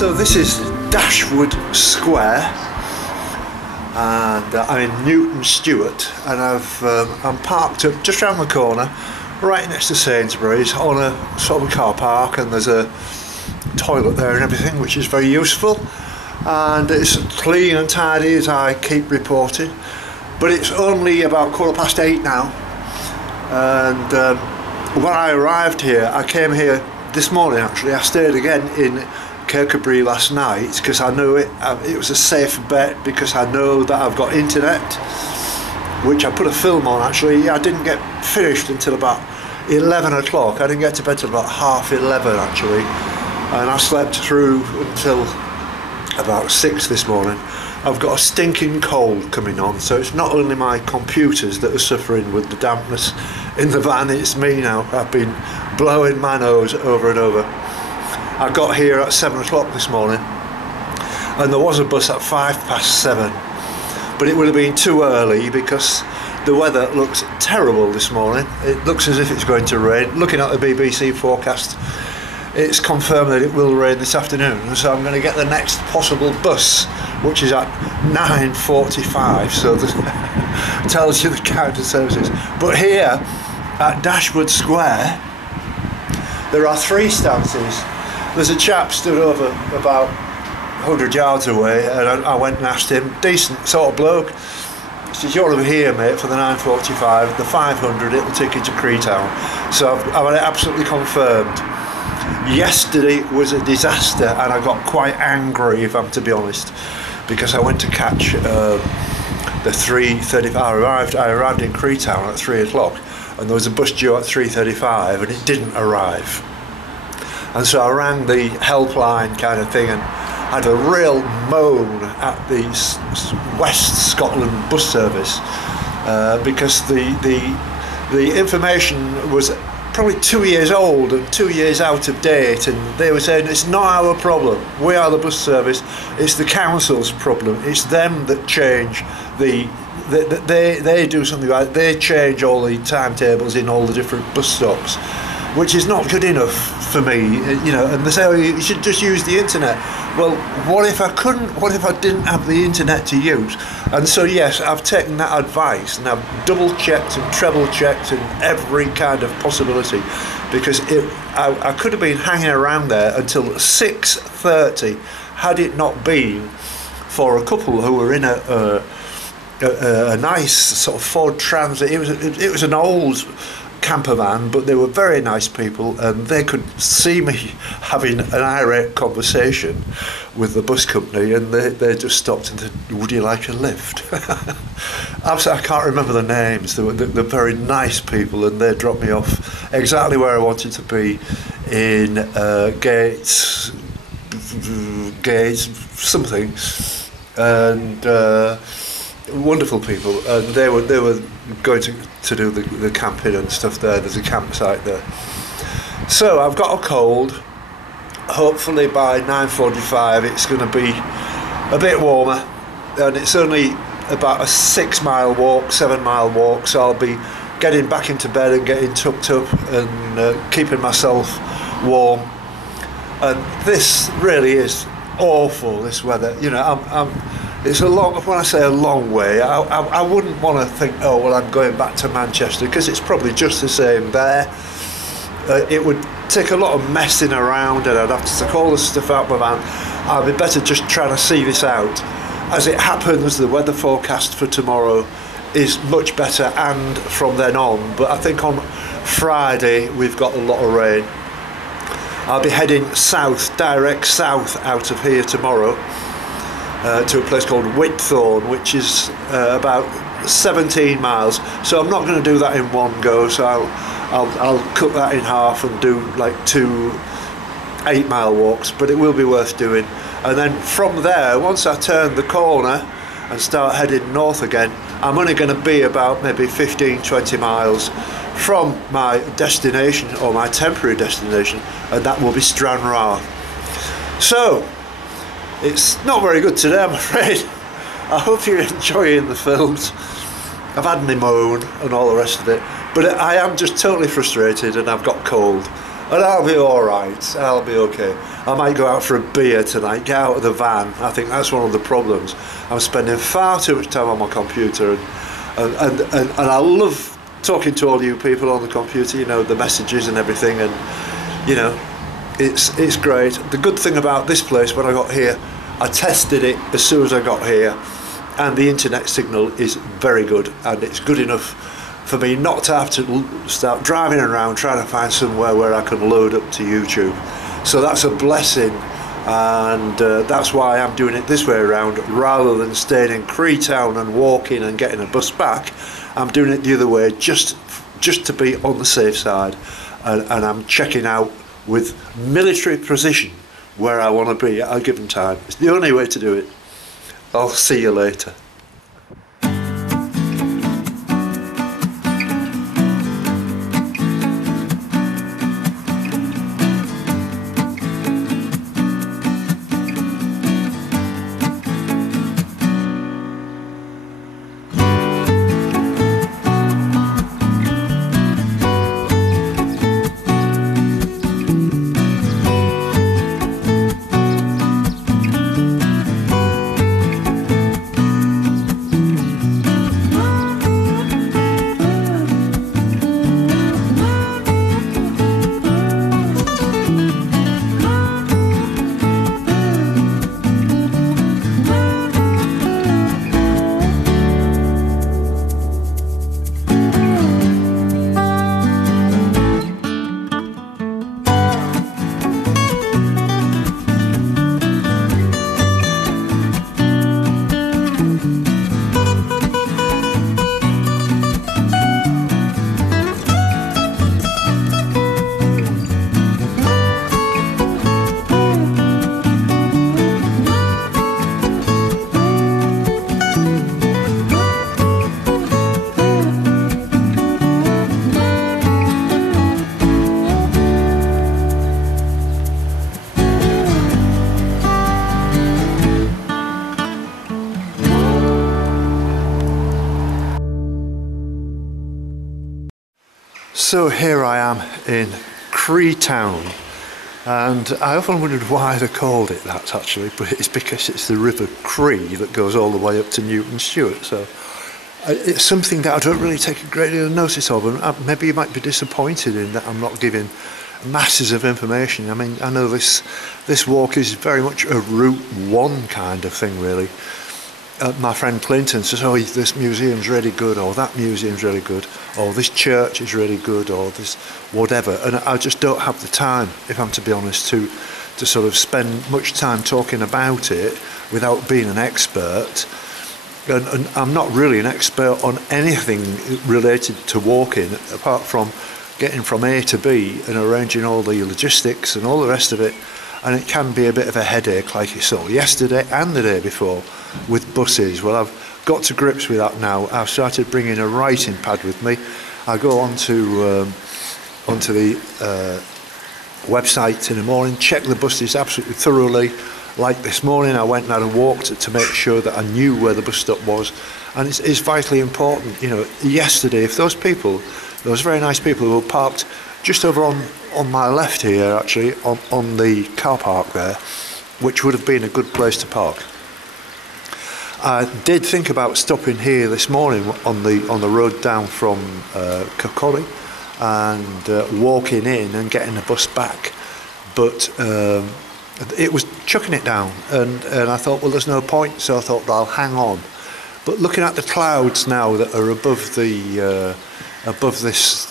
So this is Dashwood Square, and I'm in Newton Stewart, and I'm parked up just round the corner, right next to Sainsbury's, on a sort of a car park, and there's a toilet there and everything, which is very useful, and it's clean and tidy as I keep reporting. But it's only about 8:15 now, and when I arrived here, I came here this morning actually. I stayed again in Kirkcudbright last night because I knew it was a safe bet, because I know that I've got internet, which I put a film on actually. I didn't get finished until about 11 o'clock. I didn't get to bed till about 11:30 actually, and I slept through until about 6 this morning. I've got a stinking cold coming on, so it's not only my computers that are suffering with the dampness in the van, it's me now. I've been blowing my nose over and over. I got here at 7 o'clock this morning, and there was a bus at 7:05, but it would have been too early because the weather looks terrible this morning. It looks as if it's going to rain. Looking at the BBC forecast, it's confirmed that it will rain this afternoon, so I'm going to get the next possible bus, which is at 9:45, so that tells you the kind of services. But here at Dashwood Square, there are 3 stances. There's a chap stood over about 100 yards away, and I went and asked him, decent sort of bloke. He says, "You're over here, mate, for the 9:45, the 500, it'll take you to Creetown." So I've had it absolutely confirmed. Yesterday was a disaster, and I got quite angry, if I'm to be honest, because I went to catch the 3:35. I arrived in Creetown at 3 o'clock, and there was a bus due at 3:35, and it didn't arrive. And so I rang the helpline kind of thing and had a real moan at the West Scotland bus service, because the information was probably 2 years old and 2 years out of date, and they were saying it's not our problem, we are the bus service, it's the council's problem, it's them that change they do something like that. They change all the timetables in all the different bus stops, which is not good enough for me, you know. And they say, "Oh, you should just use the internet." Well, what if I couldn't? What if I didn't have the internet to use? And so yes, I've taken that advice, and I've double checked and treble checked and every kind of possibility, because I could have been hanging around there until 6:30 had it not been for a couple who were in a nice sort of Ford Transit. It was an old camper van, but they were very nice people, and they could see me having an irate conversation with the bus company, and they just stopped and said, "Would you like a lift?" I can't remember the names. They're very nice people, and they dropped me off exactly where I wanted to be in Gates something, and wonderful people, and they were going to do the camping and stuff there. There's a campsite there. So I've got a cold. Hopefully by 9:45 it's going to be a bit warmer, and it's only about a 6-mile walk, 7-mile walk, so I'll be getting back into bed and getting tucked up and keeping myself warm. And this really is awful, this weather, you know. It's a long, when I say a long way, I wouldn't want to think, oh, well, I'm going back to Manchester, because it's probably just the same there. It would take a lot of messing around, and I'd have to take all the stuff out of my van. I'd be better just trying to see this out. As it happens, the weather forecast for tomorrow is much better, and from then on. But I think on Friday, we've got a lot of rain. I'll be heading south, direct south out of here tomorrow, to a place called Whitthorne, which is about 17 miles. So I'm not going to do that in one go, so I'll cut that in half and do like 2 8-mile walks, but it will be worth doing. And then from there, once I turn the corner and start heading north again, I'm only going to be about maybe 15-20 miles from my destination, or my temporary destination, and that will be Stranraer. So it's not very good today, I'm afraid. I hope you're enjoying the films. I've had my moan and all the rest of it, but I am just totally frustrated, and I've got cold, And I'll be alright, I'll be okay. I might go out for a beer tonight, get out of the van. I think that's one of the problems. I'm spending far too much time on my computer, and I love talking to all you people on the computer, you know, the messages and everything, and you know, it's great. The good thing about this place, when I got here, I tested it as soon as I got here, and the internet signal is very good, and it's good enough for me not to have to start driving around trying to find somewhere where I can load up to YouTube. So that's a blessing, and that's why I'm doing it this way around rather than staying in Creetown and walking and getting a bus back. I'm doing it the other way just to be on the safe side, and I'm checking out with military precision where I want to be at a given time. It's the only way to do it. I'll see you later. So here I am in Creetown, and I often wondered why they called it that actually, but it's because it's the River Cree that goes all the way up to Newton Stewart. So it's something that I don't really take a great deal of notice of, and maybe you might be disappointed in that I'm not giving masses of information. I mean, I know this walk is very much a Route 1 kind of thing really. My friend Clinton says, oh, this museum's really good, or that museum's really good, or this church is really good, or this whatever, and I just don't have the time, if I'm to be honest, to sort of spend much time talking about it without being an expert. And I'm not really an expert on anything related to walking, apart from getting from A to B and arranging all the logistics and all the rest of it. And it can be a bit of a headache, like you saw yesterday and the day before with buses. Well, I've got to grips with that now. I've started bringing a writing pad with me. I go onto the website in the morning, check the buses absolutely thoroughly. Like this morning, I went out and walked to make sure that I knew where the bus stop was, and it's vitally important. You know, yesterday, if those people, those very nice people who were parked just over on my left here, actually, on the car park there, which would have been a good place to park. I did think about stopping here this morning on the road down from Kirkcaldy and walking in and getting the bus back, but it was chucking it down, and I thought, well, there's no point, so I thought, well, I'll hang on. But looking at the clouds now that are above the above this,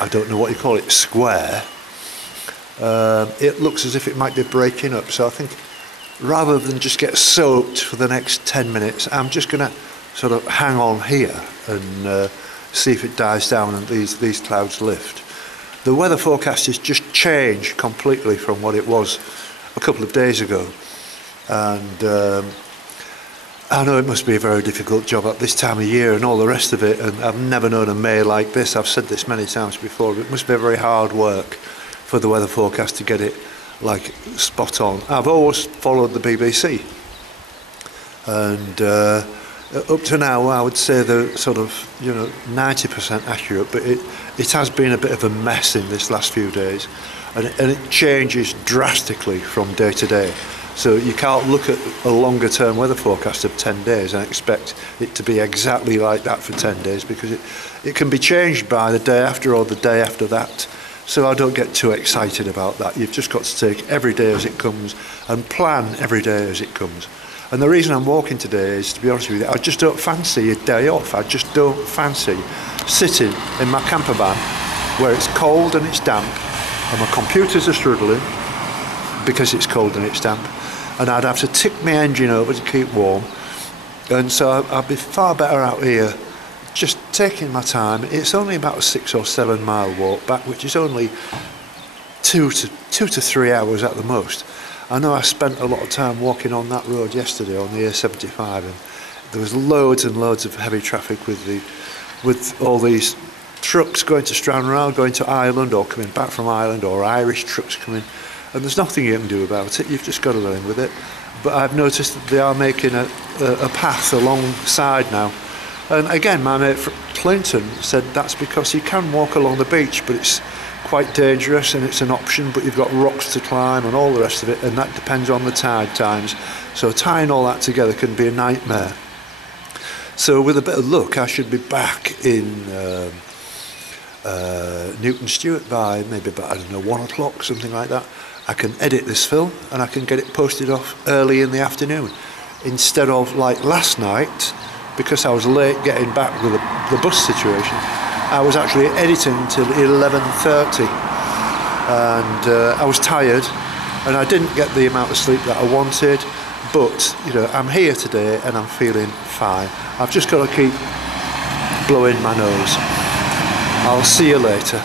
I don't know what you call it, square, it looks as if it might be breaking up. So I think rather than just get soaked for the next 10 minutes, I'm just going to sort of hang on here and see if it dies down and these clouds lift. The weather forecast has just changed completely from what it was a couple of days ago, and I know it must be a very difficult job at this time of year and all the rest of it, and I've never known a May like this. I've said this many times before, but it must be very hard work for the weather forecast to get it like spot on. I've always followed the BBC, and Up to now, I would say they're sort of 90% accurate, but it has been a bit of a mess in this last few days, and it changes drastically from day to day. So you can't look at a longer term weather forecast of 10 days and expect it to be exactly like that for 10 days, because it can be changed by the day after or the day after that. So I don't get too excited about that. You've just got to take every day as it comes and plan every day as it comes. And the reason I'm walking today is, to be honest with you, I just don't fancy a day off. I just don't fancy sitting in my camper van where it's cold and it's damp and my computers are struggling because it's cold and it's damp, and I'd have to tick my engine over to keep warm. And so I'd be far better out here just taking my time. It's only about a 6 or 7 mile walk back, which is only 2 to 3 hours at the most. I know I spent a lot of time walking on that road yesterday on the A75, and there was loads and loads of heavy traffic with all these trucks going to Stranraer, going to Ireland, or coming back from Ireland, or Irish trucks coming, and there's nothing you can do about it. You've just got to go in with it. But I've noticed that they are making a path alongside now. And again, my mate Clinton said that's because you can walk along the beach, but it's quite dangerous and it's an option, but you've got rocks to climb and all the rest of it, and that depends on the tide times. So tying all that together can be a nightmare. So with a bit of luck, I should be back in Newton Stewart by maybe about, 1 o'clock, something like that. I can edit this film and I can get it posted off early in the afternoon, instead of like last night, because I was late getting back with the bus situation. I was actually editing till 11:30, and I was tired and I didn't get the amount of sleep that I wanted, but I'm here today and I'm feeling fine. I've just got to keep blowing my nose. I'll see you later.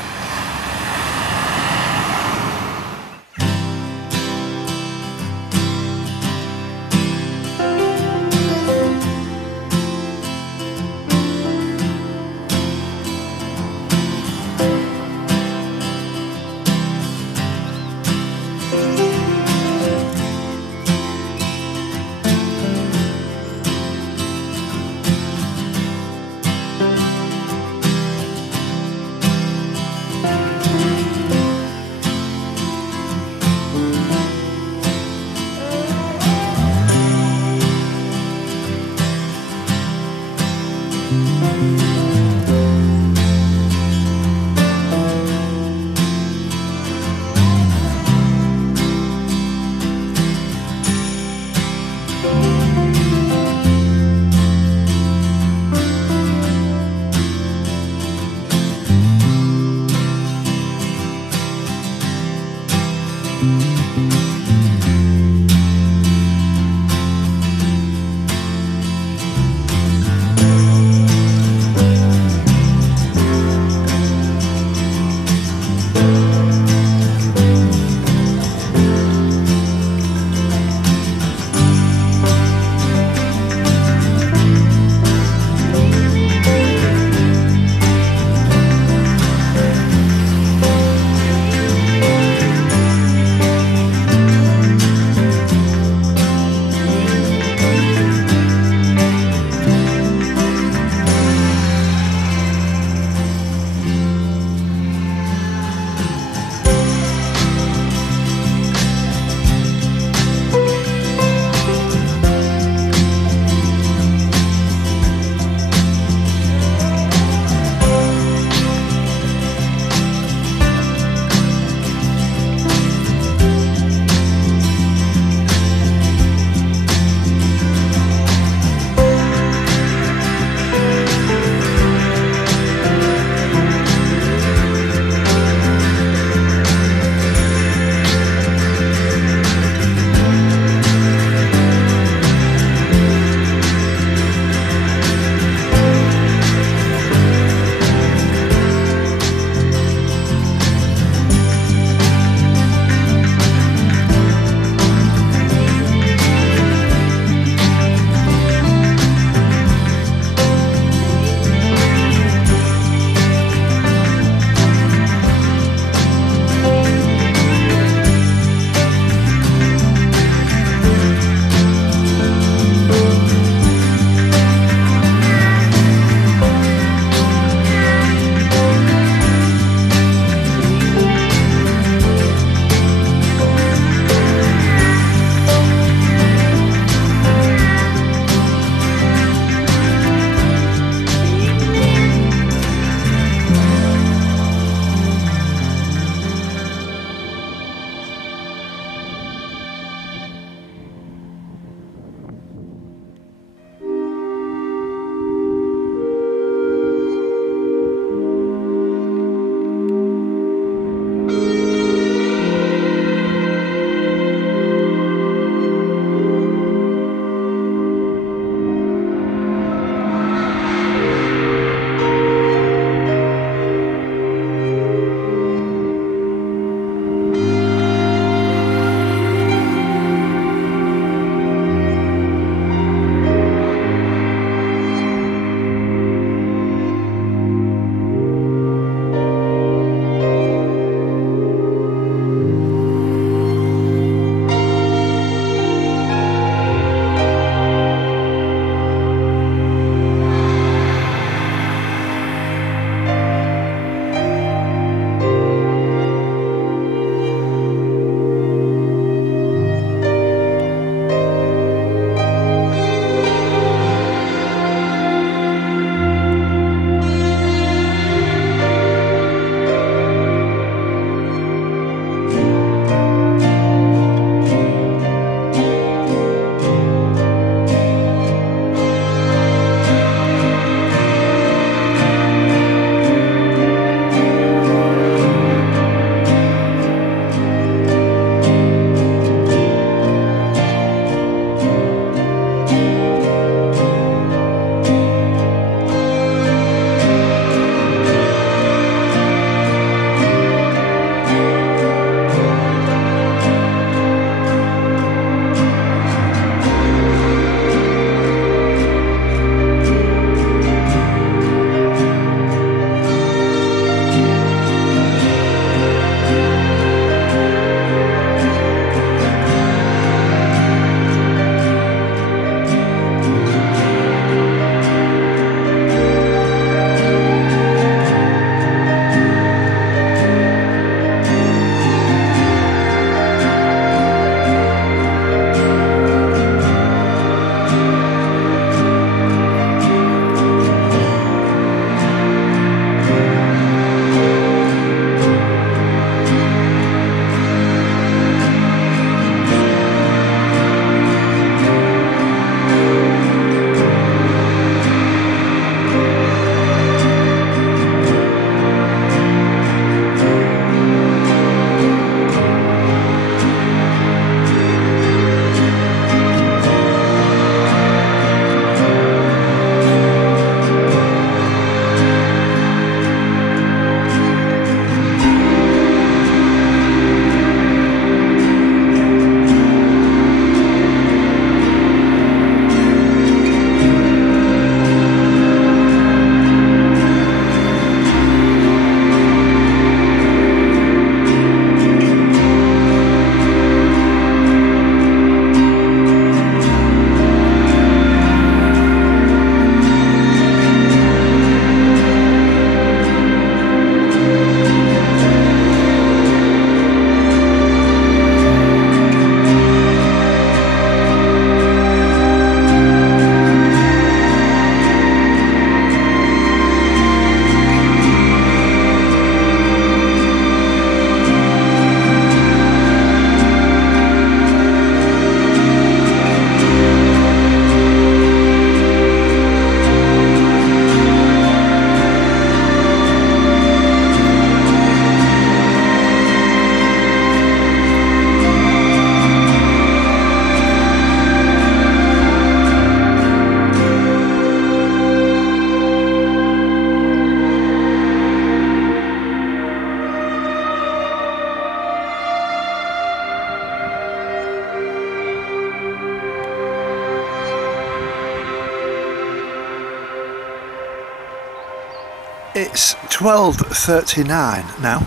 It's 12:39 now,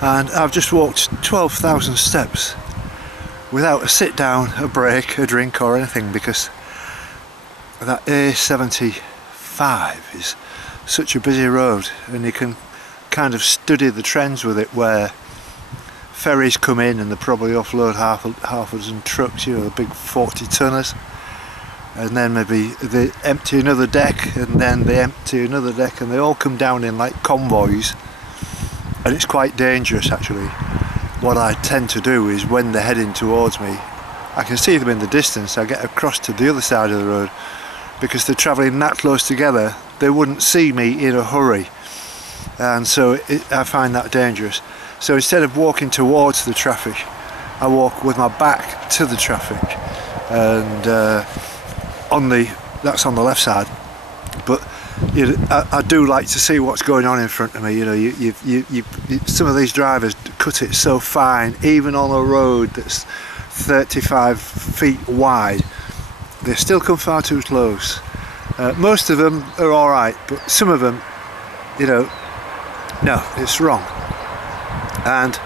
and I've just walked 12,000 steps without a sit down, a break, a drink or anything, because that A75 is such a busy road, and you can kind of study the trends with it, where ferries come in and they probably offload half a dozen trucks, you know, the big 40 tonners, and then maybe they empty another deck, and then they empty another deck, and they all come down in like convoys, and it's quite dangerous actually. What I tend to do is, when they're heading towards me, I can see them in the distance, I get across to the other side of the road, because they're travelling that close together, they wouldn't see me in a hurry, and so I find that dangerous. So instead of walking towards the traffic, I walk with my back to the traffic, and that's on the left side. But you know, I do like to see what's going on in front of me. You know, some of these drivers cut it so fine, even on a road that's 35 feet wide, they still come far too close. Most of them are all right, but some of them, you know, no, it's wrong. And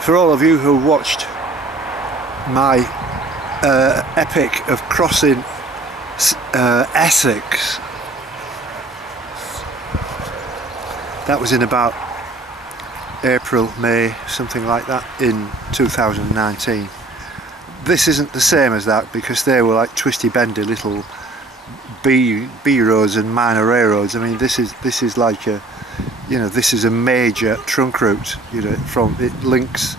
for all of you who watched my epic of crossing Essex, that was in about April, May, something like that, in 2019. This isn't the same as that, because they were like twisty bendy little B roads and minor A roads. I mean, this is like a, you know, this is a major trunk route. You know, it links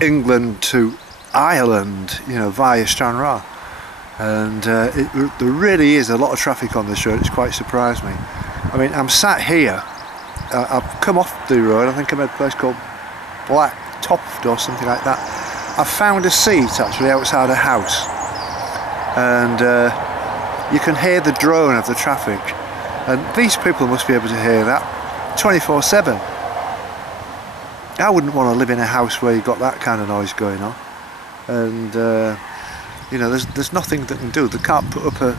England to Ireland, you know, via Stranraer, and there really is a lot of traffic on this road. It's quite surprised me. I mean, I'm sat here. I've come off the road. I think I'm at a place called Black Toft or something like that. I found a seat actually outside a house, and you can hear the drone of the traffic, and these people must be able to hear that 24/7. I wouldn't want to live in a house where you've got that kind of noise going on, and you know, there's nothing they can do. They can't put up a,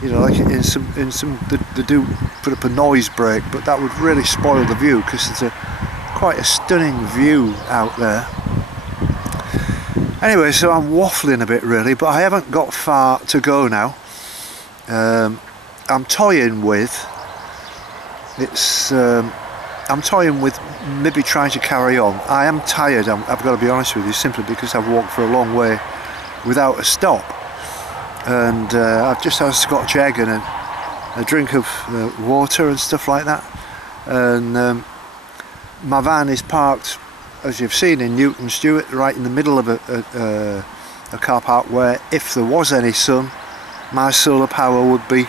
you know, like in some they do put up a noise break, but that would really spoil the view, because it's quite a stunning view out there. Anyway, so I'm waffling a bit really, but I haven't got far to go now. I'm toying with maybe trying to carry on. I am tired, I've got to be honest with you, simply because I've walked for a long way without a stop, and I've just had a Scotch egg and a drink of water and stuff like that, and my van is parked, as you've seen, in Newton Stewart, right in the middle of a car park where, if there was any sun, my solar power would be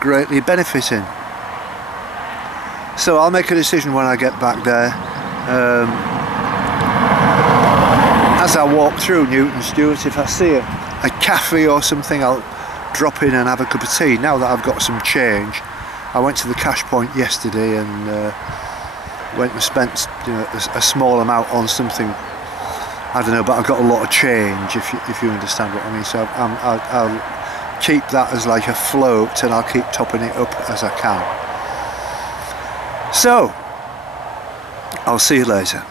greatly benefiting. So I'll make a decision when I get back there. As I walk through Newton Stewart, if I see a cafe or something, I'll drop in and have a cup of tea. Now that I've got some change, I went to the cash point yesterday and went and spent, you know, a small amount on something, I don't know, but I've got a lot of change, if you understand what I mean. So I'll keep that as like a float, and I'll keep topping it up as I can. So I'll see you later.